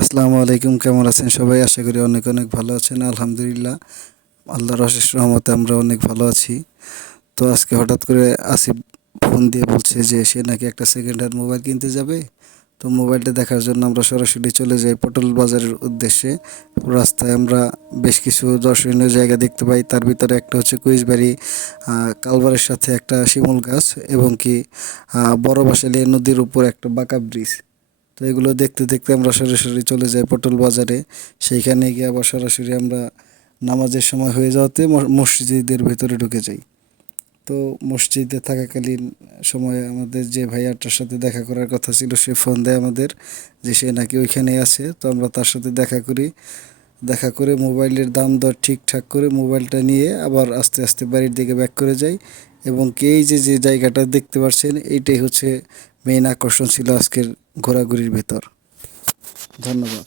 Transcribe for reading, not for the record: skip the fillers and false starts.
আসসালামু আলাইকুম, কেমন আছেন সবাই? আশা করি অনেক অনেক ভালো আছেন। আলহামদুলিল্লাহ, আল্লাহর অশেষ রহমতে আমরা অনেক ভালো আছি। তো আজকে হঠাৎ করে আসিফ ফোন দিয়ে বলছে যে সে নাকি একটা সেকেন্ড হ্যান্ড মোবাইল কিনতে যাবে। তো মোবাইলটা দেখার জন্য আমরা সরাসরি চলে যাই পটল বাজারের উদ্দেশ্যে। রাস্তায় আমরা বেশ কিছু দর্শনীয় জায়গা দেখতে পাই, তার ভিতরে একটা হচ্ছে কুইজবাড়ি কালভারের সাথে একটা শিমুল গাছ, এবং কি বড় বাসালি নদীর উপর একটা বাঁকা ব্রিজ। তো এগুলো দেখতে দেখতে আমরা সরাসরি চলে যাই পটল বাজারে। সেইখানে গিয়ে আবার সরাসরি আমরা নামাজের সময় হয়ে যাওয়াতে মসজিদের ভেতরে ঢুকে যাই। তো মসজিদে থাকাকালীন সময়ে আমাদের যে ভাইয়াটার সাথে দেখা করার কথা ছিল, সে ফোন দেয় আমাদের যে সে নাকি ওইখানেই আছে। তো আমরা তার সাথে দেখা করি, দেখা করে মোবাইলের দাম দর ঠিকঠাক করে মোবাইলটা নিয়ে আবার আস্তে আস্তে বাড়ির দিকে ব্যাক করে যাই। এবং কি এই যে যে জায়গাটা দেখতে পাচ্ছেন, এইটাই হচ্ছে মেইন আকর্ষণ ছিল আজকের ঘোরাঘুরির ভেতর। ধন্যবাদ।